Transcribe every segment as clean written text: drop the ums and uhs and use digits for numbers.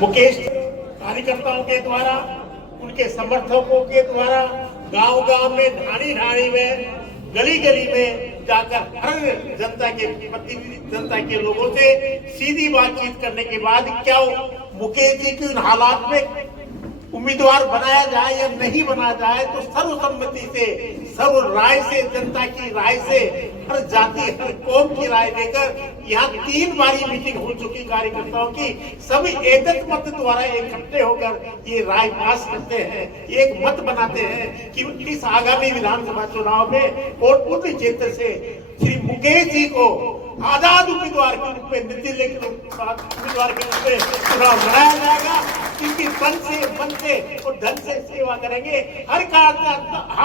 मुकेश कार्यकर्ताओं के द्वारा, उनके समर्थकों के द्वारा गांव-गांव में, ढाणी-ढाणी में, गली-गली में जाकर हर जनता के प्रतिनिधि, जनता के लोगों से सीधी बातचीत करने के बाद क्या मुकेश जी के उन हालात में उम्मीदवार बनाया जाए या नहीं बनाया जाए, तो सर्वसम्मति से, सर्व राय से, जनता की राय से, हर जाति, हर कौम की राय लेकर यहाँ 3 बारी मीटिंग हो चुकी कार्यकर्ताओं की, सभी एकत्र मत द्वारा इकट्ठे होकर ये राय पास करते हैं, एक मत बनाते हैं कि इस आगामी विधानसभा चुनाव में कोटपुतली क्षेत्र से श्री मुकेश जी को आजाद उम्मीदवार के रूप में, निर्दलीय उम्मीदवार के रूप में चुनाव लड़ाया जाएगा। इनकी मन से और धन से सेवा करेंगे। हर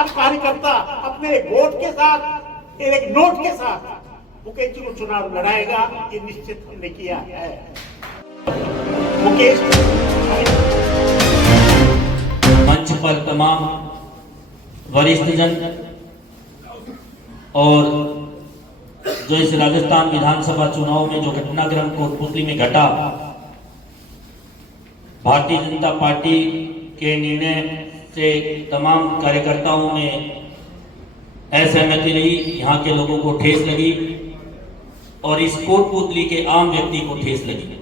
कार्यकर्ता अपने वोट के साथ, एक नोट के साथ मुकेश जी को चुनाव लड़ाएगा, ये निश्चित हमने किया है। मुकेश मंच पर तमाम वरिष्ठ जन और जो इस राजस्थान विधानसभा चुनाव में जो घटनाक्रम कोटपुतली में घटा, भारतीय जनता पार्टी के निर्णय से तमाम कार्यकर्ताओं में असहमति रही, यहाँ के लोगों को ठेस लगी और इस कोटपुतली के आम व्यक्ति को ठेस लगी।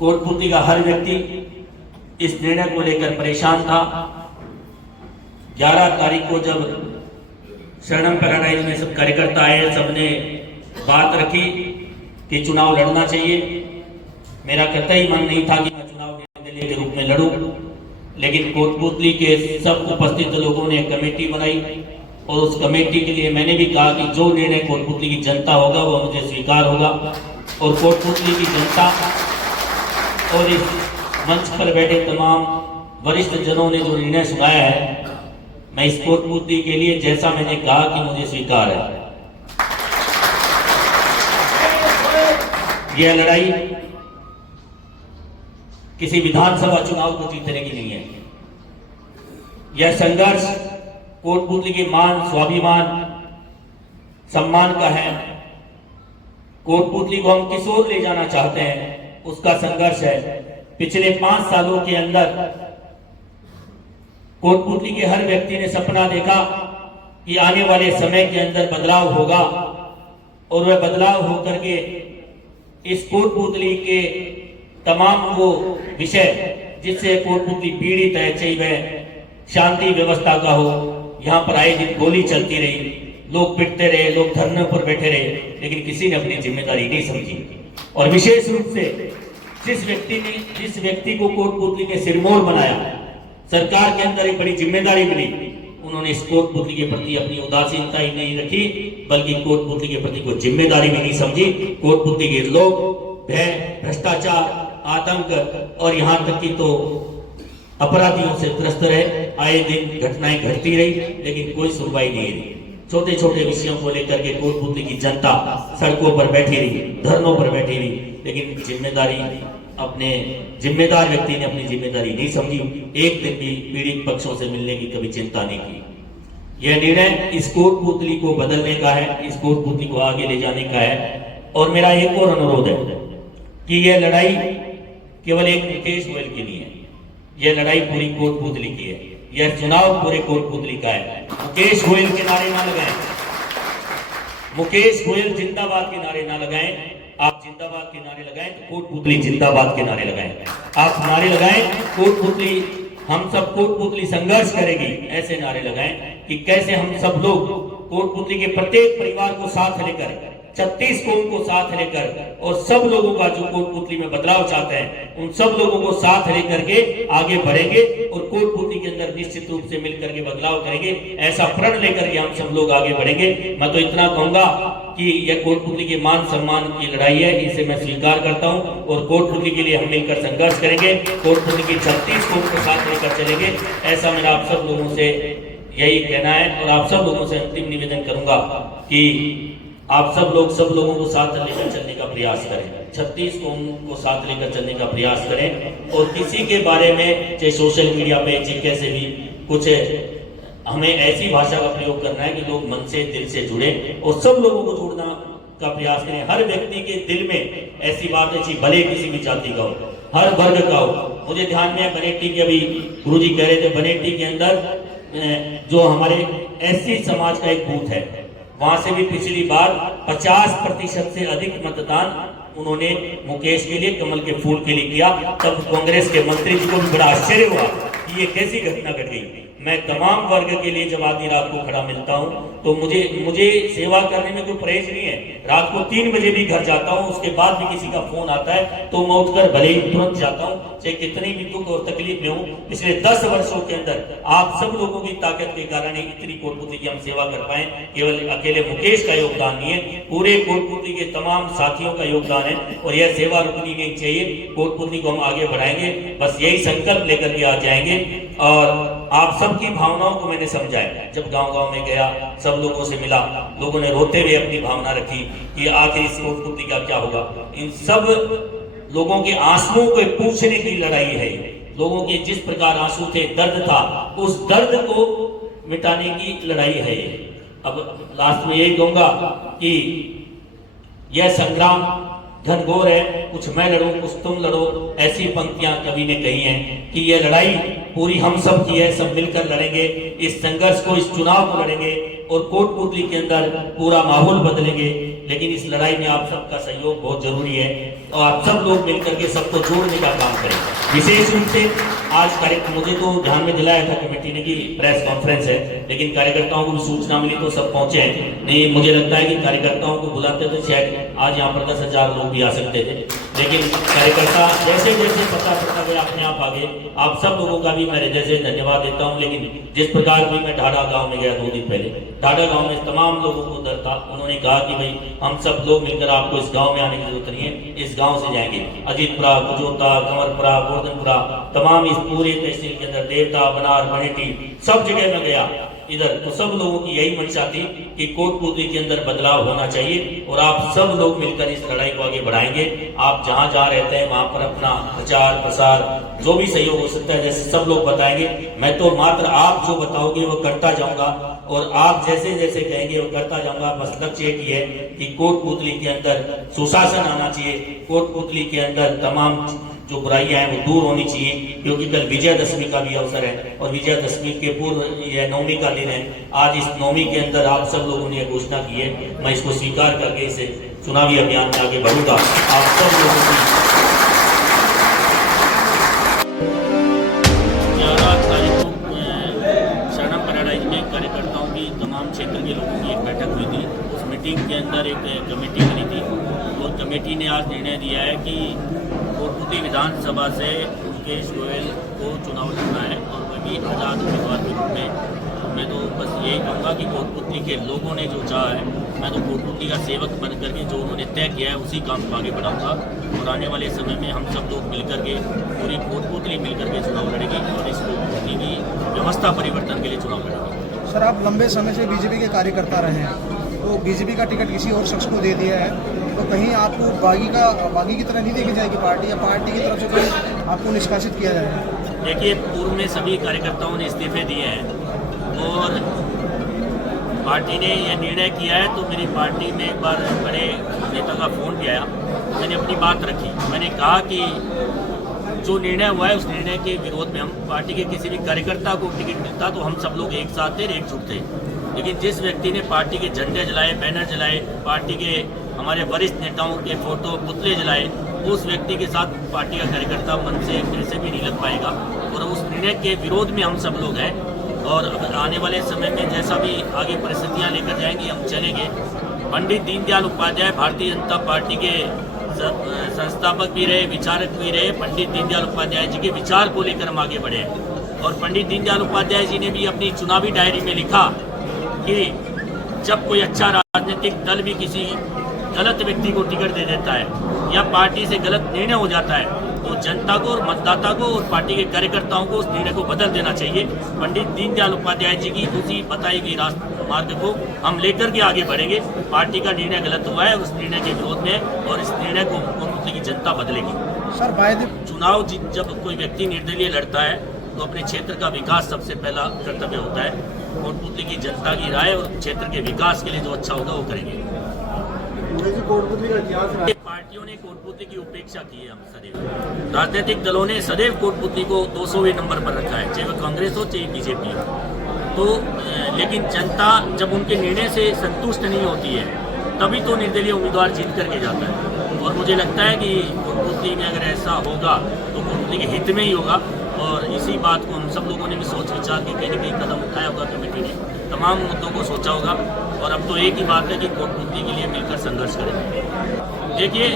कोटपुतली का हर व्यक्ति इस निर्णय को लेकर परेशान था। 11 तारीख को जब शरणम पैराडाइज में सब कार्यकर्ता आए, सबने बात रखी कि चुनाव लड़ना चाहिए। मेरा कतई मन नहीं था कि मैं चुनाव निर्दलीय के रूप में लड़ूं, लेकिन कोटपुतली के सब उपस्थित लोगों ने कमेटी बनाई और उस कमेटी के लिए मैंने भी कहा कि जो निर्णय कोटपुतली की जनता होगा वो मुझे स्वीकार होगा। और कोटपुतली की जनता और इस मंच पर बैठे तमाम वरिष्ठ जनों ने जो निर्णय सुनाया है, मैं इस कोटपुतली के लिए जैसा मैंने कहा कि मुझे स्वीकार है। यह लड़ाई किसी विधानसभा चुनाव को जीतने की नहीं है। यह संघर्ष कोटपुतली के मान, स्वाभिमान, सम्मान का है। कोटपुतली को हम किस ओर ले जाना चाहते हैं, उसका संघर्ष है। पिछले 5 सालों के अंदर कोटपुतली के हर व्यक्ति ने सपना देखा कि आने वाले समय के अंदर बदलाव होगा और वह बदलाव होकर के इस कोटपुतली के तमाम वो विषय जिससे कोटपुतली पीड़ित है, चाहे वह शांति व्यवस्था का हो। यहाँ पर आए दिन गोली चलती रही, लोग पिटते रहे, लोग धरने पर बैठे रहे, लेकिन किसी ने अपनी जिम्मेदारी नहीं समझी। और विशेष रूप से जिस व्यक्ति को कोटपुतली के सिरमौर बनाया, सरकार के अंदर एक बड़ी जिम्मेदारी मिली, उन्होंने इस कोटपुतली के प्रति अपनी उदासीनता ही नहीं रखी, बल्कि कोटपुतली के प्रति कोई जिम्मेदारी भी नहीं समझी। कोटपुतली के लोग भय, भ्रष्टाचार, आतंक और यहाँ तक कि तो अपराधियों से त्रस्त रहे। आए दिन घटनाएं घटती रही, लेकिन कोई सुनवाई नहीं रही। छोटे छोटे विषयों को लेकर के कोटपुतली की जनता सड़कों पर बैठी रही, धरनों पर बैठी रही, लेकिन जिम्मेदार व्यक्ति ने अपनी जिम्मेदारी नहीं समझी। एक दिन भी पीड़ित पक्षों से मिलने की कभी चिंता नहीं की। यह निर्णय इस कोटपुतली को बदलने का है, इस कोटपुतली को आगे ले जाने का है। और मेरा एक और अनुरोध है कि यह लड़ाई केवल एक मुकेश गोयल की नहीं है, यह लड़ाई पूरी कोटपुतली की है। यह चुनाव पूरे कोटपुतली का है। मुकेश गोयल के नारे ना लगाएं, मुकेश गोयल जिंदाबाद के नारे ना लगाएं। आप जिंदाबाद के नारे लगाएं तो कोटपुतली जिंदाबाद के नारे लगाएं। आप नारे लगाएं कोटपुतली, हम सब कोटपुतली संघर्ष करेगी, ऐसे नारे लगाएं कि कैसे हम सब लोग कोटपुतली के प्रत्येक परिवार को साथ लेकर, 36 कौम को साथ लेकर और सब लोगों का जो कोटपुतली में बदलाव चाहते हैं, उन सब लोगों को साथ लेकर के आगे बढ़ेंगे और कोटपुतली के अंदर निश्चित रूप से मिलकर के बदलाव करेंगे। ऐसा प्रण लेकर के हम सब लोग आगे बढ़ेंगे। मैं तो इतना कहूंगा कि यह कोटपुतली के मान सम्मान की लड़ाई है, इसे मैं स्वीकार करता हूं और कोटपुतली के लिए हम मिलकर संघर्ष करेंगे। कोटपुतली की 36 कौम को साथ लेकर चलेंगे, ऐसा मेरा आप सब लोगों से यही कहना है। और आप सब लोगों से अंतिम निवेदन करूंगा कि आप सब लोगों को साथ लेकर चलने का प्रयास करें, 36 कौम को साथ लेकर चलने का प्रयास करें। और किसी के बारे में चाहे सोशल मीडिया पे चाहे कैसे भी कुछ, हमें ऐसी भाषा का प्रयोग करना है कि लोग मन से, दिल से जुड़े और सब लोगों को जोड़ना का प्रयास करें। हर व्यक्ति के दिल में ऐसी बात है, भले किसी भी जाति का हो, हर वर्ग का हो। मुझे ध्यान में है बनेटी के, अभी गुरुजी कह रहे थे, बनेटी के अंदर जो हमारे एससी समाज का एक बूथ है, वहां से भी पिछली बार 50% से अधिक मतदान उन्होंने मुकेश के लिए, कमल के फूल के लिए किया। तब कांग्रेस के मंत्री जी को भी बड़ा आश्चर्य हुआ कि ये कैसी घटना घट गई। मैं तमाम वर्ग के लिए जब आधी रात को खड़ा मिलता हूं तो मुझे सेवा करने में कोई परहेज नहीं है। रात को 3 बजे भी घर जाता हूं, उसके बाद भी किसी का फोन आता है तो मैं उठकर भले ही तुरंत जाता हूं, चाहे कितनी भी दुख और तकलीफ में हूं। पिछले 10 वर्षों के अंदर आप सब लोगों की ताकत के कारण ही इतनी कोटपुतली की हम सेवा कर पाए। केवल अकेले मुकेश का योगदान नहीं है, पूरे कोटपुतली के तमाम साथियों का योगदान है और यह सेवा रुकनी नहीं चाहिए। कोटपुतली को हम आगे बढ़ाएंगे, बस यही संकल्प लेकर के आ जाएंगे। और आप सबकी भावनाओं को मैंने समझाया, जब गांव-गांव में गया, सब लोगों से मिला, लोगों ने रोते हुए अपनी भावना रखी कि आखिर इस कोटपुतली का क्या होगा। इन सब लोगों के आंसुओं को पूछने की लड़ाई है। लोगों के जिस प्रकार आंसू थे, दर्द था, उस दर्द को मिटाने की लड़ाई है। अब लास्ट में यही कहूंगा कि यह संग्राम घनघोर है, कुछ मैं लड़ूं कुछ तुम लड़ो, ऐसी पंक्तियां कवि ने कही हैं कि यह लड़ाई पूरी हम सब की है। सब मिलकर लड़ेंगे इस संघर्ष को, इस चुनाव को लड़ेंगे और कोटपुतली के अंदर पूरा माहौल बदलेंगे। लेकिन इस लड़ाई में आप सबका सहयोग बहुत जरूरी है और आप सब लोग मिलकर के सबको जोड़ने का काम करें। विशेष रूप से आज कार्यक्रम मुझे तो ध्यान में दिलाया था कमेटी ने कि प्रेस कॉन्फ्रेंस है, लेकिन कार्यकर्ताओं को भी सूचना मिली तो सब पहुंचे हैं। नहीं, मुझे लगता है कि कार्यकर्ताओं को बुलाते तो शायद आज यहाँ पर 10,000 लोग भी आ सकते थे, लेकिन कार्यकर्ता जैसे जैसे पता चलता गया अपने आप आगे। आप सब लोगों का भी मैं हृदय से धन्यवाद देता हूँ। लेकिन जिस प्रकार भी मैं ढाढ़ा गाँव में गया 2 दिन पहले, ढाढ़ा गाँव में तमाम लोगों को डर था। उन्होंने कहा कि भाई हम सब लोग मिलकर, आपको इस गाँव में आने की जरूरत नहीं है, इस गाँव से जाएंगे। अजीतपुरा, कुजोता, कंवरपुरा, गोवर्धनपुरा, तमाम इस पूरे तहसील के अंदर, देवता, बनार, बनेटी, सब जगह में गया इधर, तो सब लोगों की यही मंशा थी कि कोटपुतली के अंदर बदलाव होना चाहिए और आप सब लोग मिलकर इस लड़ाई को आगे बढ़ाएंगे। आप जहां जहां रहते हैं वहां पर अपना प्रचार प्रसार जो भी सहयोग हो सकता है, जैसे सब लोग बताएंगे, मैं तो मात्र आप जो बताओगे वो करता जाऊंगा और आप जैसे जैसे कहेंगे वो करता जाऊंगा। बस लक्ष्य एक ही है कि कोटपुतली के अंदर सुशासन आना चाहिए, कोटपुतली के अंदर तमाम जो बुराइयां हैं वो दूर होनी चाहिए, क्योंकि कल विजयदशमी का भी अवसर है और विजयदशमी के पूर्व यह नवमी का दिन है। आज इस नवमी के अंदर आप सब लोगों ने घोषणा की है, मैं इसको स्वीकार करके इसे चुनावी अभियान में आगे बढ़ूंगा। आप सब लोगों की 11 तारीख को शरणम पैराडाइज में कार्यकर्ताओं की, तमाम क्षेत्र के लोगों की एक बैठक हुई थी। उस मीटिंग के अंदर एक कमेटी बनी थी और कमेटी ने आज निर्णय दिया है कि कोटपुतली विधानसभा से मुकेश गोयल को चुनाव लड़ना है और वह भी आज़ाद उम्मीदवार के रूप में। मैं तो बस यही कहूँगा कि कोटपुतली के लोगों ने जो चाहा है, मैं तो कोटपुतली का सेवक बन करके जो उन्होंने तय किया है उसी काम को आगे बढ़ाऊँगा और आने वाले समय में हम सब लोग मिलकर के, पूरी कोटपुतली मिलकर के चुनाव लड़ेगी और इस कोटपुतली की व्यवस्था परिवर्तन के लिए चुनाव लड़ेगी। सर, आप लंबे समय से बीजेपी के कार्यकर्ता रहे हैं, तो बीजेपी का टिकट किसी और शख्स को दे दिया है, तो कहीं आपको बागी की तरह नहीं देखी जाएगी पार्टी, या पार्टी की तरफ से कहीं आपको निष्कासित किया जाएगा? देखिए, पूर्व में सभी कार्यकर्ताओं ने इस्तीफे दिए हैं और पार्टी ने यह निर्णय किया है, तो मेरी पार्टी में एक बार बड़े नेता का फोन भी आया, मैंने अपनी बात रखी। मैंने कहा कि जो निर्णय हुआ है उस निर्णय के विरोध में, हम पार्टी के किसी भी कार्यकर्ता को टिकट मिलता तो हम सब लोग एक साथ थे, एकजुट थे। लेकिन जिस व्यक्ति ने पार्टी के झंडे जलाए, बैनर जलाए, पार्टी के हमारे वरिष्ठ नेताओं के फोटो पुतले जलाए, उस व्यक्ति के साथ पार्टी का कार्यकर्ता मन से कैसे भी नहीं लग पाएगा और उस निर्णय के विरोध में हम सब लोग हैं। और आने वाले समय में जैसा भी आगे परिस्थितियां लेकर जाएंगी हम चलेंगे। पंडित दीनदयाल उपाध्याय भारतीय जनता पार्टी के संस्थापक भी रहे, विचारक भी रहे। पंडित दीनदयाल उपाध्याय जी के विचार को लेकर हम आगे बढ़े और पंडित दीनदयाल उपाध्याय जी ने भी अपनी चुनावी डायरी में लिखा कि जब कोई अच्छा राजनीतिक दल भी किसी गलत व्यक्ति को टिकट दे देता है या पार्टी से गलत निर्णय हो जाता है तो जनता को और मतदाता को और पार्टी के कार्यकर्ताओं को उस निर्णय को बदल देना चाहिए। पंडित दीनदयाल उपाध्याय जी की उसी बताई गई मार्ग को हम लेकर के आगे बढ़ेंगे। पार्टी का निर्णय गलत हुआ है, उस निर्णय के विरोध में और इस निर्णय को कोटपुतली की जनता बदलेगी। सर, चुनाव जब कोई व्यक्ति निर्दलीय लड़ता है तो अपने क्षेत्र का विकास सबसे पहला कर्तव्य होता है। कोटपुतली की जनता की राय और क्षेत्र के विकास के लिए जो अच्छा होगा वो करेंगे। कोटपुतली का इतिहास, पार्टियों ने कोटपुतली की उपेक्षा की है हम सदैव। राजनीतिक दलों ने सदैव कोटपुतली को 200वें नंबर पर रखा है, चाहे वह कांग्रेस हो चाहे बीजेपी हो। तो लेकिन जनता जब उनके निर्णय से संतुष्ट नहीं होती है तभी तो निर्दलीय उम्मीदवार जीत करके जाता है। और मुझे लगता है कि कोटपुतली में अगर ऐसा होगा तो कोटपुतली के हित में ही होगा। और इसी बात को हम सब लोगों ने भी सोच विचार के कहीं न कहीं कदम उठाया होगा, कमेटी ने तमाम मुद्दों को सोचा होगा। और अब तो एक ही बात है कि कोटपुतली के लिए मिलकर संघर्ष करेंगे। देखिए,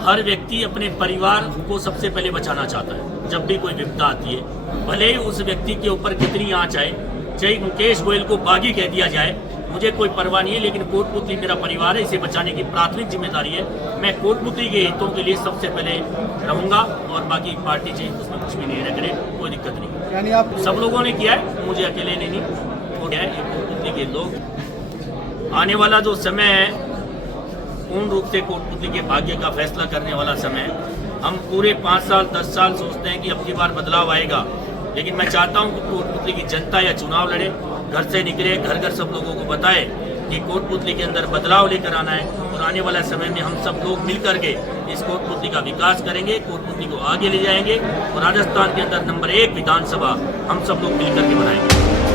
हर व्यक्ति अपने परिवार को सबसे पहले बचाना चाहता है। जब भी कोई विपदा आती है, भले ही उस व्यक्ति के ऊपर कितनी आँच आए, चाहे मुकेश गोयल को बागी कह दिया जाए, मुझे कोई परवाह नहीं है, लेकिन कोटपुतली मेरा परिवार है, इसे बचाने की प्राथमिक जिम्मेदारी है। मैं कोटपुतली के हितों के लिए सबसे पहले रहूंगा और बाकी पार्टी चाहे उसमें कुछ भी निर्णय करे, कोई दिक्कत नहीं। यानी आप सब लोगों ने किया है, मुझे अकेले ने नहीं, वो क्या है कोटपुतली के लोग। आने वाला जो समय है पूर्ण रूप से कोटपुतली के भाग्य का फैसला करने वाला समय है। हम पूरे 5 साल 10 साल सोचते हैं कि अब की बार बदलाव आएगा, लेकिन मैं चाहता हूं कि कोटपुतली की जनता या चुनाव लड़े, घर से निकले, घर घर सब लोगों को बताए कि कोटपुतली के अंदर बदलाव लेकर आना है। और आने वाला समय में हम सब लोग मिल करके इस कोटपुतली का विकास करेंगे, कोटपुतली को आगे ले जाएंगे और राजस्थान के अंदर नंबर 1 विधानसभा हम सब लोग मिल करके बनाएंगे।